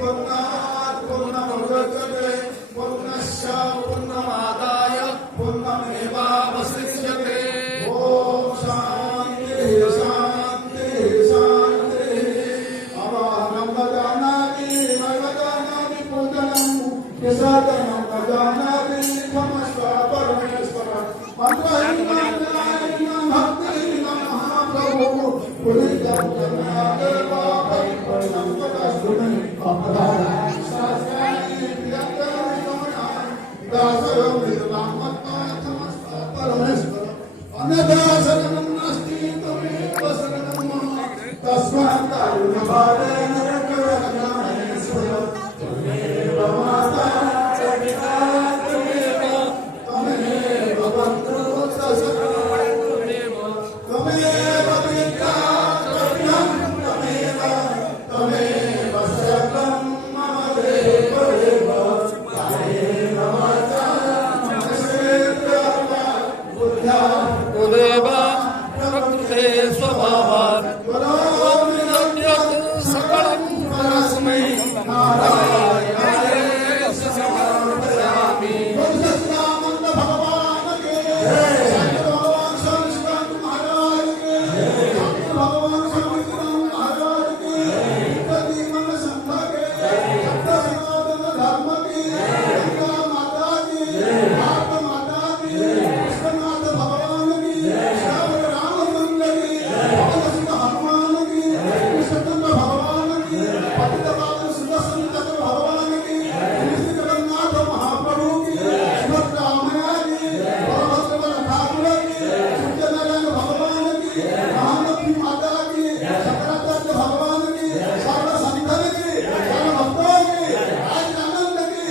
पूर्णात् पूर्णमुदच्यते पूर्णस्य पूर्णमादाय पूर्णमेवावशिष्यते। ओम शांति शांति शांति। अवाहनं वदामि वदामि पूजनं यशातनं वदामि क्षमस्व परमेश्वर। मंत्रहीनं भक्तिहीनं महाप्रभु पुरीतं जनादेवा परिपूर्णं वदस्तुमे अपदानं शास्त्राणि प्रियङ्करं दासरं विद्वामत्ता क्षमस्व परमेश्वर। अन्यदासनं नास्ति त्वमेव शरणं मम तस्मात् कारुण्यभावेन करुणामेश्वर। त्वमेव माता च पिता त्वमेव बन्धुः त्वमेव पिता त्वमेव सर्वं मम देव देव। कायेन वाचा मनसेन्द्रियर्वा बुद्ध्या तदेव प्रकृते स्वभावात् करोमि यत् सकलं परस्मै नारायणाय समर्पयामि। सच्चिदानंद भगवान के भगवान स्वामी शिवानंद महाराज के भगवान स्वामी शिवानंद महाराज के जीवन संघ के सत्य सनातन धर्म की गंगा माता की भारत माता की विश्वनाथ भगवान की श्याम रामचंद्र की पवन सिंह हनुमान की कृष्णचंद्र भगवान की पतित पावन सुदर्शन चक्र भगवान की श्री जगन्नाथ महाप्रभु की सुभद्रा मैया की बलभद्र ठाकुर की सत्यनारायण भगवान की महालक्ष्मी माता की शंकराचार्य भगवान की सर्व संतन की सर्व भक्तों की आज आनंद की